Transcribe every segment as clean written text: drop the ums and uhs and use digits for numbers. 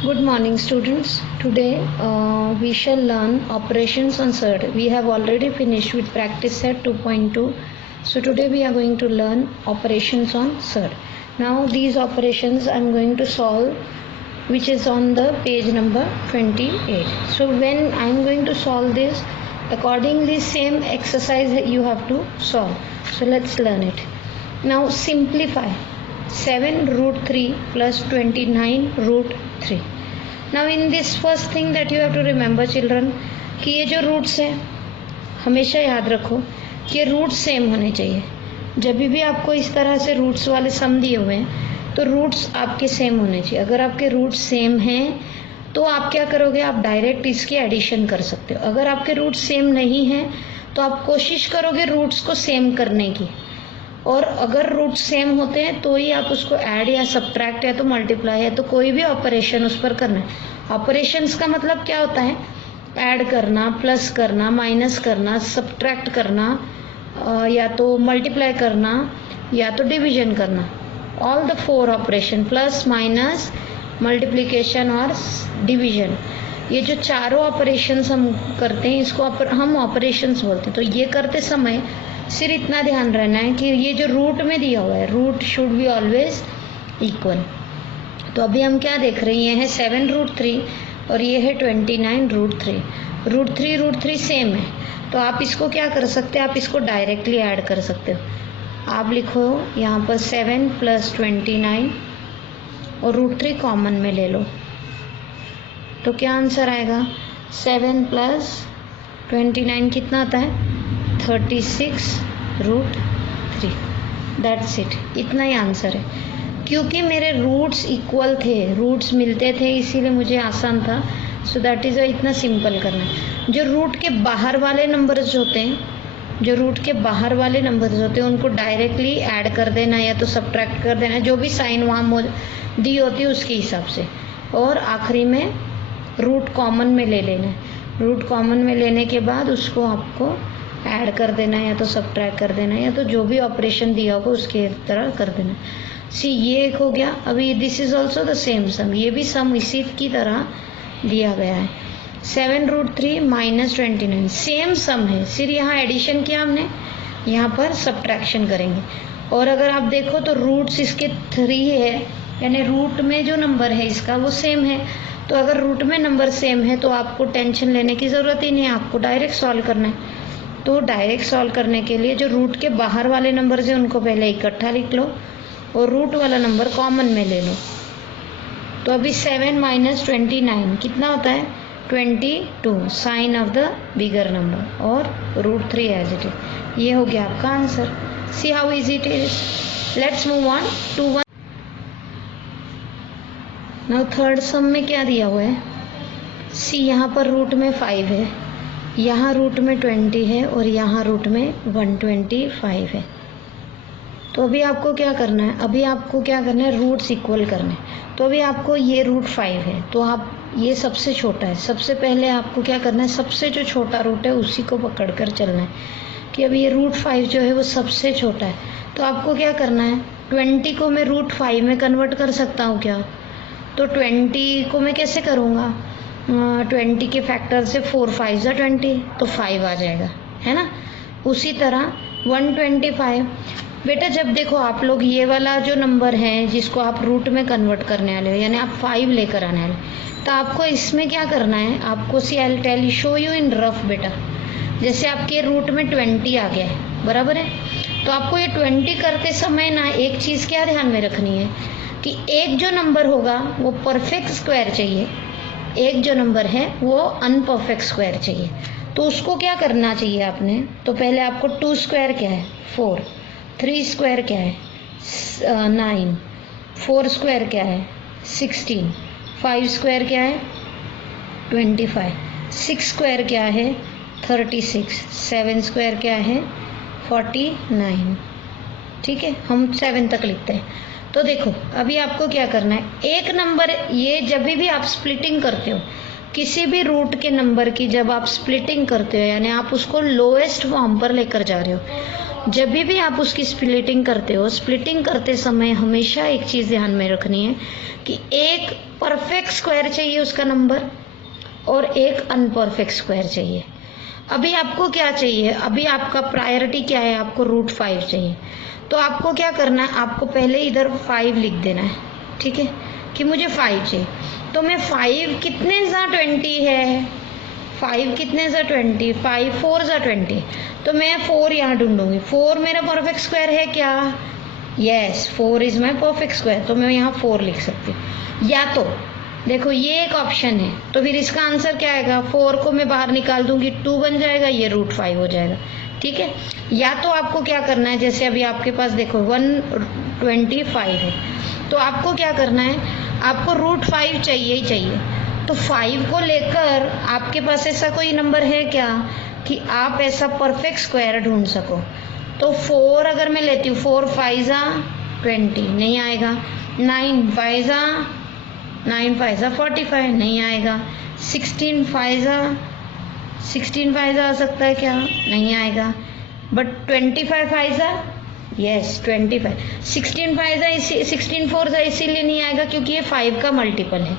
Good morning, students. Today we shall learn operations on surd. We have already finished with practice set 2.2. So today we are going to learn operations on surd. Now these operations I am going to solve, which is on the page number 28. So when I am going to solve this, accordingly same exercise you have to solve. So let's learn it. Now simplify 7 root 3 plus 29 root 3. Now in this first thing that you have to remember children कि ये जो roots है हमेशा याद रखो कि roots same होने चाहिए. जब भी आपको इस तरह से रूट्स वाले सम दिए हुए हैं तो रूट्स आपके सेम होने चाहिए. अगर आपके रूट्स सेम हैं तो आप क्या करोगे, आप डायरेक्ट इसकी एडिशन कर सकते हो. अगर आपके रूट्स सेम नहीं हैं तो आप कोशिश करोगे रूट्स को सेम करने की, और अगर रूट सेम होते हैं तो ही आप उसको ऐड या सब्ट्रैक्ट या तो मल्टीप्लाई या तो कोई भी ऑपरेशन उस पर करना है. ऑपरेशंस का मतलब क्या होता है, ऐड करना, प्लस करना, माइनस करना, सब्ट्रैक्ट करना, या तो मल्टीप्लाई करना या तो डिवीजन करना. All the 4 operation, plus minus multiplication और डिवीजन, ये जो चारों ऑपरेशंस हम करते हैं इसको हम ऑपरेशंस बोलते हैं. तो ये करते समय सिर्फ इतना ध्यान रहना है कि ये जो रूट में दिया हुआ है root should be always equal. तो अभी हम क्या देख रहे हैं, 7 रूट 3 और ये है 29 रूट 3. रूट 3 सेम है तो आप इसको क्या कर सकते हैं, आप इसको डायरेक्टली ऐड कर सकते हो. आप लिखो यहाँ पर 7 प्लस 29 और रूट 3 कॉमन में ले लो तो क्या आंसर आएगा, 7 प्लस 29 कितना आता है, 36 रूट 3. दैट्स इट, इतना ही आंसर है. क्योंकि मेरे रूट्स इक्वल थे, रूट्स मिलते थे, इसीलिए मुझे आसान था. सो दैट इज़ इतना सिंपल करना है. जो रूट के बाहर वाले नंबर्स होते हैं, जो रूट के बाहर वाले नंबर्स होते हैं उनको डायरेक्टली ऐड कर देना या तो सब्ट्रैक्ट कर देना, जो भी साइन वहाँ दी होती है उसके हिसाब से. और आखिरी में रूट कॉमन में ले लेना है. रूट कॉमन में लेने के बाद उसको आपको ऐड कर देना या तो सब्ट्रैक्ट कर देना या तो जो भी ऑपरेशन दिया होगा उसके तरह कर देना. सी ये एक हो गया. अभी this is also the same sum, ये भी सम इसी की तरह दिया गया है. 7 रूट 3 माइनस 29 सेम सम है, सिर्फ यहाँ एडिशन किया हमने, यहाँ पर सब्ट्रैक्शन करेंगे. और अगर आप देखो तो रूट्स इसके 3 है, यानी रूट में जो नंबर है इसका वो सेम है. तो अगर रूट में नंबर सेम है तो आपको टेंशन लेने की ज़रूरत ही नहीं है, आपको डायरेक्ट सॉल्व करना है. तो डायरेक्ट सॉल्व करने के लिए जो रूट के बाहर वाले नंबर हैं उनको पहले इकट्ठा लिख लो और रूट वाला नंबर कॉमन में ले लो. तो अभी 7 माइनस 29 कितना होता है, 22, sign of the bigger number, और रूट 3 एज इट इज. ये हो गया आपका answer. See how easy it is. Let's move on to 1. Now third sum में क्या दिया हुआ है, सी यहाँ पर रूट में 5 है, यहाँ रूट में 20 है और यहाँ रूट में 125 है. तो अभी आपको क्या करना है, रूट्स इक्वल करने. तो अभी आपको ये रूट 5 है तो आप ये सबसे छोटा है, सबसे पहले आपको क्या करना है, सबसे जो छोटा रूट है उसी को पकड़ कर चलना है कि अभी ये रूट 5 जो है वो सबसे छोटा है. तो आपको क्या करना है, 20 को मैं रूट 5 में कन्वर्ट कर सकता हूँ क्या, तो 20 को मैं कैसे करूँगा, 20 के फैक्टर से 4 5 जा 20 तो 5 आ जाएगा, है ना. उसी तरह 125. बेटा जब देखो आप लोग ये वाला जो नंबर है जिसको आप रूट में कन्वर्ट करने वाले हो, यानी आप 5 लेकर आने वाले, तो आपको इसमें क्या करना है, आपको see I tell show you in rough. बेटा जैसे आपके रूट में 20 आ गया है, बराबर है, तो आपको ये 20 करते समय ना एक चीज़ क्या ध्यान में रखनी है कि एक जो नंबर होगा वो परफेक्ट स्क्वायर चाहिए, एक जो नंबर है वो अनपरफेक्ट स्क्वायर चाहिए. तो उसको क्या करना चाहिए आपने, तो पहले आपको 2 स्क्वायर क्या है 4, 3 स्क्वायर क्या है 9, 4 स्क्वायर क्या है 16, 5 स्क्वायर क्या है 25, 6 स्क्वायर क्या है 36, 7 स्क्वायर क्या है 49. ठीक है, हम 7 तक लिखते हैं. तो देखो अभी आपको क्या करना है, एक नंबर, ये जब भी आप स्प्लिटिंग करते हो किसी भी रूट के नंबर की, जब आप स्प्लिटिंग करते हो यानी आप उसको लोएस्ट फॉर्म पर लेकर जा रहे हो, जब भी आप उसकी स्प्लिटिंग करते हो, स्प्लिटिंग करते समय हमेशा एक चीज़ ध्यान में रखनी है कि एक परफेक्ट स्क्वायर चाहिए उसका नंबर और एक अनपरफेक्ट स्क्वायर चाहिए। अभी आपको क्या चाहिए, अभी आपका प्रायोरिटी क्या है, आपको √5 चाहिए। तो आपको क्या करना है, आपको पहले इधर 5 लिख देना है, ठीक है, कि मुझे 5 चाहिए। तो मैं 5 कितने ज़ा 20 है, 5 कितने ज़ा 20, 5 4 ज़ा 20, तो मैं 4 यहाँ ढूंढूंगी। 4 मेरा परफेक्ट स्क्वायर है क्या? Yes, 4 is my perfect square, तो मैं यहाँ 4 लिख सकती हूँ। या तो देखो ये एक ऑप्शन है, तो फिर इसका आंसर क्या आएगा, 4 को मैं बाहर निकाल दूंगी, 2 बन जाएगा, ये √5 हो जाएगा, ठीक है। या तो आपको क्या करना है, जैसे अभी आपके पास देखो 125 है, तो आपको क्या करना है, आपको √5 चाहिए ही चाहिए। तो 5 को लेकर आपके पास ऐसा कोई नंबर है क्या कि आप ऐसा परफेक्ट स्क्वायर ढूंढ सको? तो 4 अगर मैं लेती हूँ, 4 5 ज़ा 20 नहीं आएगा, 9 5 ज़ा 45 नहीं आएगा, 16 5 ज़ा आ सकता है क्या? नहीं आएगा। बट 25 5 ज़ा, यस 25, 16 5 ज़ा 16 4 ज़ा इसीलिए नहीं आएगा क्योंकि ये 5 का मल्टीपल है,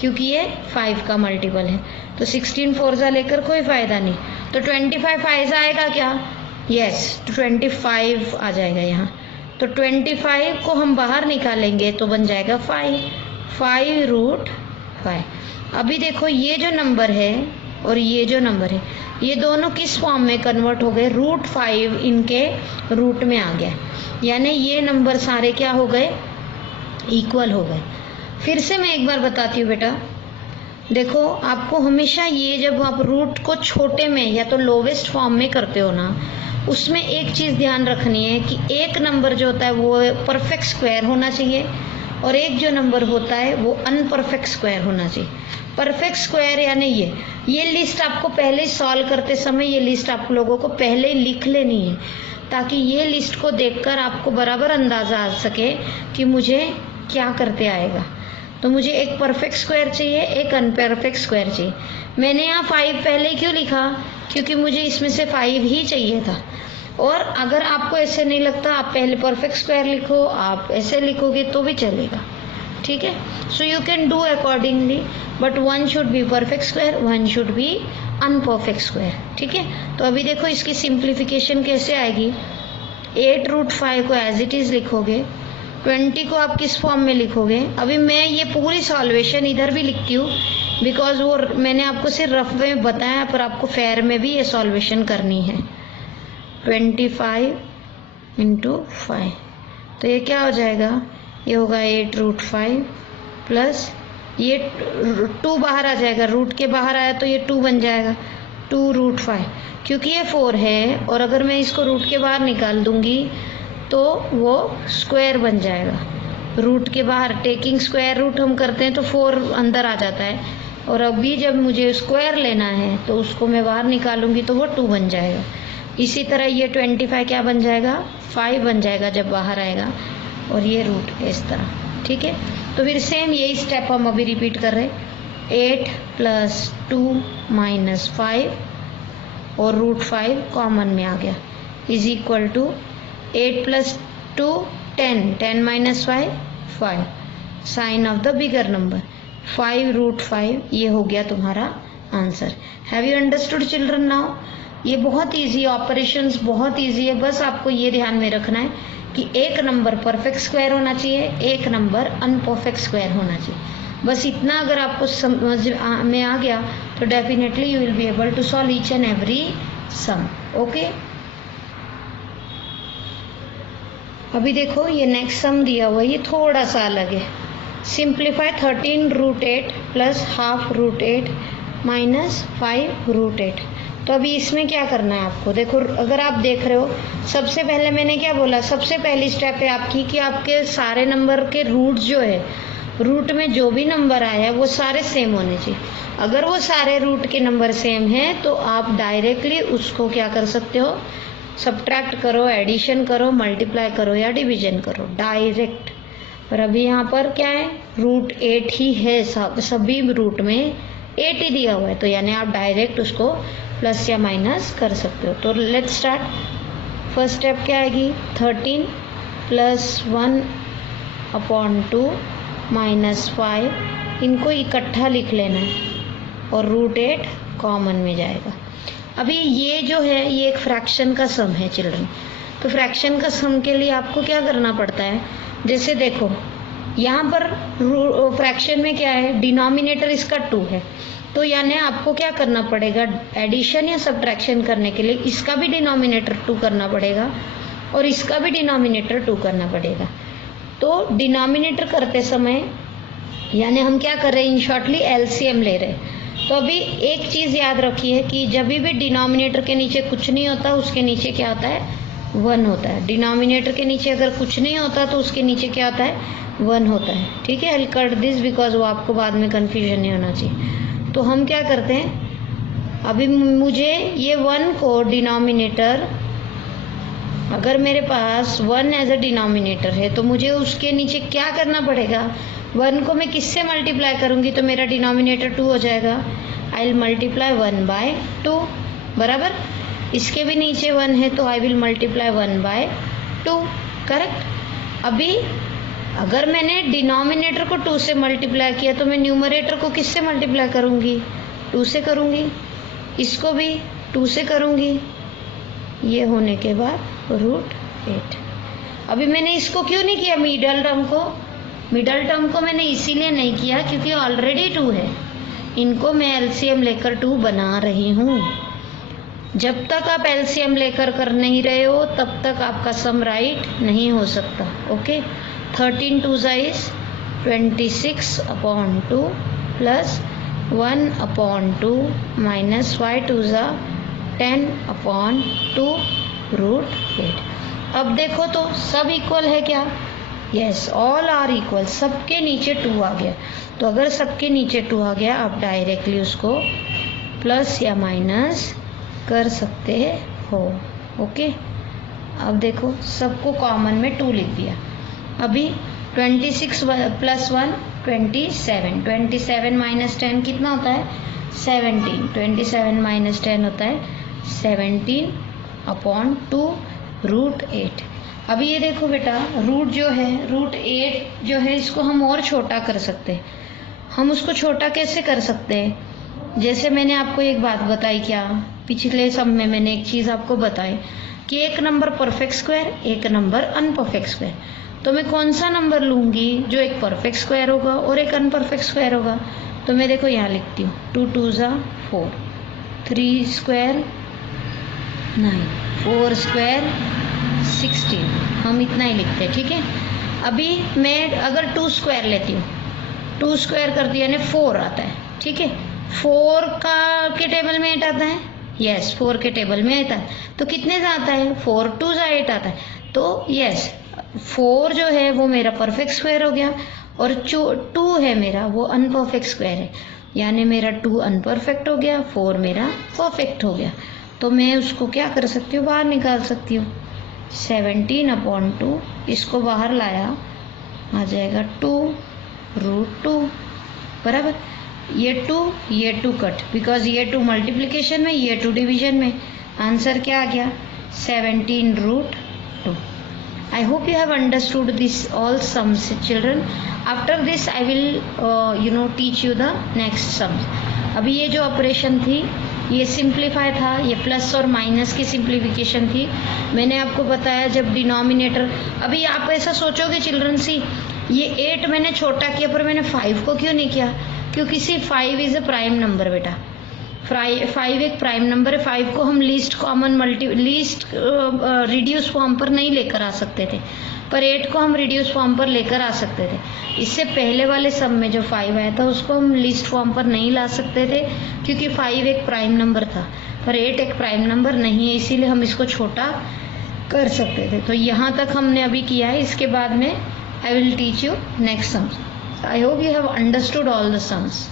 क्योंकि ये 5 का मल्टीपल है। तो 16 4 ज़ा लेकर कोई फ़ायदा नहीं। तो 25 5 ज़ा आएगा क्या? यस, 25 आ जाएगा यहाँ। तो 25 को हम बाहर निकालेंगे तो बन जाएगा 5 √5। अभी देखो ये जो नंबर है और ये जो नंबर है, ये दोनों किस फॉर्म में कन्वर्ट हो गए, √5 इनके रूट में आ गया, यानी ये नंबर सारे क्या हो गए, इक्वल हो गए। फिर से मैं एक बार बताती हूँ बेटा, देखो आपको हमेशा ये जब आप रूट को छोटे में या तो लोवेस्ट फॉर्म में करते हो ना, उसमें एक चीज़ ध्यान रखनी है कि एक नंबर जो होता है वो परफेक्ट स्क्वायर होना चाहिए और एक जो नंबर होता है वो अनपरफेक्ट स्क्वायर होना चाहिए। परफेक्ट स्क्वायर यानी ये लिस्ट आपको पहले ही सॉल्व करते समय ये लिस्ट आप लोगों को पहले ही लिख लेनी है, ताकि ये लिस्ट को देखकर आपको बराबर अंदाज़ा आ सके कि मुझे क्या करते आएगा। तो मुझे एक परफेक्ट स्क्वायर चाहिए, एक अनपरफेक्ट स्क्वायर चाहिए। मैंने यहाँ 5 पहले क्यों लिखा, क्योंकि मुझे इसमें से 5 ही चाहिए था। और अगर आपको ऐसे नहीं लगता, आप पहले परफेक्ट स्क्वायर लिखो, आप ऐसे लिखोगे तो भी चलेगा, ठीक है। So you can do accordingly, but one should be perfect square, one should be unperfect square, ठीक है। तो अभी देखो इसकी सिंप्लीफिकेशन कैसे आएगी, 8 √5 को एज इट इज़ लिखोगे, 20 को आप किस फॉर्म में लिखोगे। अभी मैं ये पूरी सॉल्वेशन इधर भी लिखती हूँ बिकॉज वो मैंने आपको सिर्फ रफ में बताया, पर आपको फेयर में भी ये सॉल्वेशन करनी है। 25 × 5, तो ये क्या हो जाएगा, ये होगा 8 √5 प्लस ये 2 बाहर आ जाएगा, रूट के बाहर आया तो ये 2 बन जाएगा, 2 √5, क्योंकि ये 4 है और अगर मैं इसको रूट के बाहर निकाल दूंगी तो वो स्क्वायर बन जाएगा। रूट के बाहर टेकिंग स्क्वायर रूट हम करते हैं तो 4 अंदर आ जाता है, और अभी जब मुझे स्क्वायर लेना है तो उसको मैं बाहर निकालूंगी तो वो 2 बन जाएगा। इसी तरह ये 25 क्या बन जाएगा, 5 बन जाएगा जब बाहर आएगा, और ये रूट इस तरह, ठीक है। तो फिर सेम यही स्टेप हम अभी रिपीट कर रहे हैं, 8 + 2 - 5 और √5 कॉमन में आ गया, is equal to 8 + 2 10, 10 - 5 5, sign of the bigger number 5 √5, ये हो गया तुम्हारा answer. Have you understood children now? ये बहुत इजी ऑपरेशंस, बहुत इजी है, बस आपको ये ध्यान में रखना है कि एक नंबर परफेक्ट स्क्वायर होना चाहिए, एक नंबर अनपरफेक्ट स्क्वायर होना चाहिए। बस इतना अगर आपको समझ में आ गया तो definitely you will be able to solve each and every sum. Okay, अभी देखो ये नेक्स्ट सम दिया हुआ है, ये थोड़ा सा अलग है। Simplify 13 √8 plus half √8 minus 5 √8। तो अभी इसमें क्या करना है आपको, देखो अगर आप देख रहे हो, सबसे पहले मैंने क्या बोला, सबसे पहली स्टेप है आपकी कि आपके सारे नंबर के रूट जो है, रूट में जो भी नंबर आया है वो सारे सेम होने चाहिए। अगर वो सारे रूट के नंबर सेम हैं तो आप डायरेक्टली उसको क्या कर सकते हो, सब्ट्रैक्ट करो, एडिशन करो, मल्टीप्लाई करो या डिवीजन करो डायरेक्ट। पर अभी यहाँ पर क्या है, √8 ही है, सभी रूट में 8 ही दिया हुआ है, तो यानी आप डायरेक्ट उसको प्लस या माइनस कर सकते हो। तो लेट्स स्टार्ट। फर्स्ट स्टेप क्या आएगी, 13 + 1/2 - 5, इनको इकट्ठा लिख लेना है और √8 कॉमन में जाएगा। अभी ये जो है ये एक फ्रैक्शन का सम है चिल्ड्रन। तो फ्रैक्शन का सम के लिए आपको क्या करना पड़ता है, जैसे देखो यहाँ पर फ्रैक्शन में क्या है, डिनोमिनेटर इसका 2 है, तो यानी आपको क्या करना पड़ेगा, एडिशन या सब्ट्रैक्शन करने के लिए इसका भी डिनोमिनेटर 2 करना पड़ेगा और इसका भी डिनोमिनेटर 2 करना पड़ेगा। तो डिनोमिनेटर करते समय यानी हम क्या कर रहे हैं, इन शॉर्टली एलसीएम ले रहे हैं। तो अभी एक चीज़ याद रखिए कि जब भी डिनोमिनेटर के नीचे कुछ नहीं होता उसके नीचे क्या होता है, 1 होता है। डिनोमिनेटर के नीचे अगर कुछ नहीं होता तो उसके नीचे क्या होता है, 1 होता है। ठीक है, I will cut this because वो आपको बाद में कन्फ्यूजन नहीं होना चाहिए। तो हम क्या करते हैं, अभी मुझे ये 1 को डिनोमिनेटर, अगर मेरे पास 1 एज अ डिनोमिनेटर है तो मुझे उसके नीचे क्या करना पड़ेगा, 1 को मैं किससे मल्टीप्लाई करूंगी तो मेरा डिनोमिनेटर 2 हो जाएगा। आई विल मल्टीप्लाई 1/2 बराबर। इसके भी नीचे 1 है तो आई विल मल्टीप्लाई 1/2 करेक्ट। अभी अगर मैंने डिनोमिनेटर को 2 से मल्टीप्लाई किया तो मैं न्यूमरेटर को किससे मल्टीप्लाई करूंगी, 2 से करूंगी, इसको भी 2 से करूंगी, ये होने के बाद √8। अभी मैंने इसको क्यों नहीं किया, मिडल टर्म को मैंने इसीलिए नहीं किया क्योंकि ऑलरेडी 2 है, इनको मैं एलसीएम लेकर 2 बना रही हूँ। जब तक आप एलसीएम लेकर कर नहीं रहे हो तब तक आपका सम राइट नहीं हो सकता। Okay, 13 2 is 26/2 + 1/2 - 5 2 10/2 √8। अब देखो तो सब इक्वल है क्या, यस, ऑल आर इक्वल, सबके नीचे 2 आ गया। तो अगर सबके नीचे 2 आ गया आप डायरेक्टली उसको प्लस या माइनस कर सकते हो। ओके, अब देखो सबको कॉमन में 2 लिख दिया। अभी 26 + 1 27, 27 - 10 कितना होता है, 17, 27 - 10 होता है 17/2 √8। अभी ये देखो बेटा, रूट जो है, √8 जो है इसको हम और छोटा कर सकते हैं। हम उसको छोटा कैसे कर सकते हैं, जैसे मैंने आपको एक बात बताई, क्या पिछले सम में मैंने एक चीज़ आपको बताई कि एक नंबर परफेक्ट स्क्वायर, एक नंबर अनपरफेक्ट स्क्वायर। तो मैं कौन सा नंबर लूँगी जो एक परफेक्ट स्क्वायर होगा और एक अनपरफेक्ट स्क्वायर होगा। तो मैं देखो यहाँ लिखती हूँ 2 2 4, 3 स्क्वायर 9, 4 स्क्वायर 16, हम इतना ही लिखते हैं। ठीक है, अभी मैं अगर 2 स्क्वायर लेती हूँ, 2 स्क्वायर कर दिया यानी 4 आता है। ठीक है, 4 के टेबल में 8 आता है, यस 4 के टेबल में 8 आता है। तो कितने से आता है, 4 2 8 आता है। तो यस 4 जो है वो मेरा परफेक्ट स्क्वायर हो गया और जो 2 है मेरा वो अनपरफेक्ट स्क्वायर है, यानी मेरा 2 अनपरफेक्ट हो गया, 4 मेरा परफेक्ट हो गया। तो मैं उसको क्या कर सकती हूँ, बाहर निकाल सकती हूँ। 17/2 इसको बाहर लाया, आ जाएगा 2 √2 बराबर। ये 2 कट, बिकॉज ये 2 मल्टीप्लिकेशन में, ये 2 डिवीजन में। आंसर क्या आ गया, 17√2। I hope you have understood this all sums, children. After this I will teach you the next sums. अभी ये जो ऑपरेशन थी ये सिंप्लीफाई था, ये प्लस और माइनस की सिंप्लीफिकेशन थी। मैंने आपको बताया जब डिनोमिनेटर, अभी आप ऐसा सोचोगे चिल्ड्रन सी, ये 8 मैंने छोटा किया पर मैंने 5 को क्यों नहीं किया, क्योंकि सी 5 इज अ प्राइम नंबर बेटा, 5 एक प्राइम नंबर है। 5 को हम लीस्ट रिड्यूस फॉर्म पर नहीं लेकर आ सकते थे, पर 8 को हम रिड्यूस फॉर्म पर लेकर आ सकते थे। इससे पहले वाले सम में जो 5 आया था उसको हम लीस्ट फॉर्म पर नहीं ला सकते थे क्योंकि 5 एक प्राइम नंबर था, पर 8 एक प्राइम नंबर नहीं है, इसीलिए हम इसको छोटा कर सकते थे। तो यहाँ तक हमने अभी किया है, इसके बाद में I will teach you next sums. I hope you have understood all the sums.